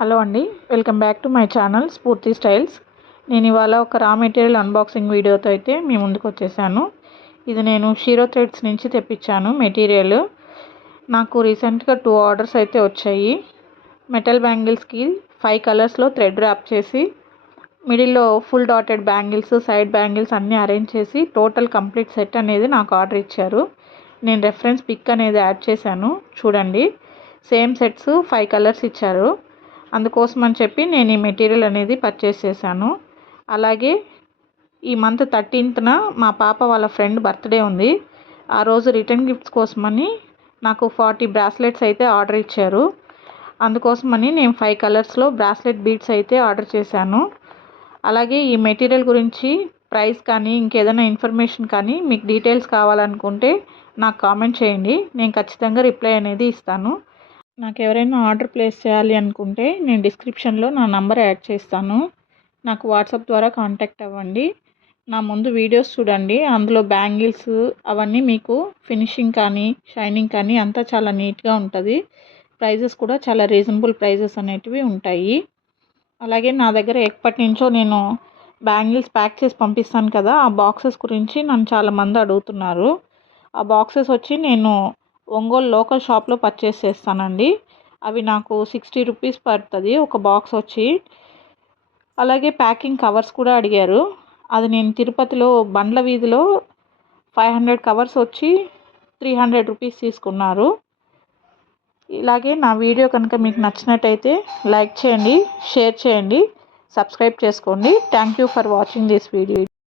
Hello అండి, welcome back to my channel స్ఫూర్తి styles. నేను ఇవాళ ఒక రా మెటీరియల్ అన్బాక్సింగ్ వీడియోతో అయితే మీ ముందుకు వచ్చేసాను. ఇది నేను షీరో థ్రెడ్స్ నుంచి తెప్పించాను మెటీరియల్. నాకు రీసెంట్గా 2 ఆర్డర్స్ అయితే వచ్చాయి. మెటల్ బ్యాంగిల్స్కి 5 కలర్స్లో థ్రెడ్ ర్యాప్ చేసి మిడిల్లో full dotted bangles, side bangles అన్నీ అరేంజ్ చేసి టోటల్ కంప్లీట్ సెట్ అనేది నాకు ఆర్డర్ ఇచ్చారు. నేను రెఫరెన్స్ పిక్ అనేది యాడ్ చేశాను, చూడండి. సేమ్ సెట్స్ 5 కలర్స్ ఇచ్చారు. అందుకోసం అని చెప్పి నేను ఈ మెటీరియల్ అనేది పర్చేస్ చేశాను. అలాగే ఈ మంత్ 13న మా పాప వాళ్ళ ఫ్రెండ్ బర్త్డే ఉంది. ఆ రోజు రిటర్న్ గిఫ్ట్స్ కోసమని నాకు 40 బ్రాస్లెట్స్ అయితే ఆర్డర్ ఇచ్చారు. అందుకోసమని నేను 5 కలర్స్లో బ్రాస్లెట్ బీడ్స్ అయితే ఆర్డర్ చేశాను. అలాగే ఈ మెటీరియల్ గురించి ప్రైస్ కానీ ఇంకేదైనా ఇన్ఫర్మేషన్ కానీ మీకు డీటెయిల్స్ కావాలనుకుంటే నాకు కామెంట్ చేయండి. నేను ఖచ్చితంగా రిప్లై అనేది ఇస్తాను. నాకు ఎవరైనా ఆర్డర్ ప్లేస్ చేయాలి అనుకుంటే నేను డిస్క్రిప్షన్లో నా నంబర్ యాడ్ చేస్తాను. నాకు వాట్సాప్ ద్వారా కాంటాక్ట్ అవ్వండి. నా ముందు వీడియోస్ చూడండి, అందులో బ్యాంగిల్స్ అవన్నీ మీకు ఫినిషింగ్ కానీ షైనింగ్ కానీ అంతా చాలా నీట్గా ఉంటుంది. ప్రైజెస్ కూడా చాలా రీజనబుల్ ప్రైజెస్ అనేటివి ఉంటాయి. అలాగే నా దగ్గర ఎప్పటి నుంచో నేను బ్యాంగిల్స్ ప్యాక్ చేసి పంపిస్తాను కదా, ఆ బాక్సెస్ గురించి నన్ను చాలామంది అడుగుతున్నారు. ఆ బాక్సెస్ వచ్చి నేను ఒంగోలు లోకల్ షాప్లో పర్చేస్ చేస్తానండి. అవి నాకు 60 రూపీస్ పడుతుంది ఒక బాక్స్ వచ్చి. అలాగే ప్యాకింగ్ కవర్స్ కూడా అడిగారు. అది నేను తిరుపతిలో బండ్ల వీధిలో 500 కవర్స్ వచ్చి 300 రూపీస్ తీసుకున్నారు. ఇలాగే నా వీడియో కనుక మీకు నచ్చినట్టయితే లైక్ చేయండి, షేర్ చేయండి, సబ్స్క్రైబ్ చేసుకోండి. Thank you for watching this video.